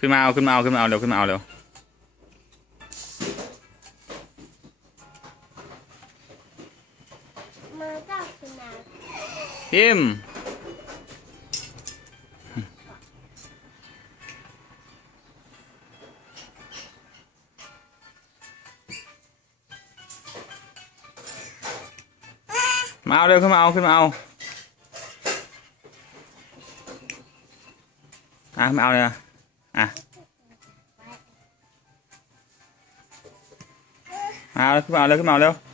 ขึ้นมาเอาขึ้นมาเอาขึ้นมาเอาเร็วขึ้นมาเอาเร็วพิมมาเอาเร็วขึ้นมาเอาขึ้นมาเอาอ่ะมาเอาเลยอ่ะ à nào lên cái màu lên cái màu lên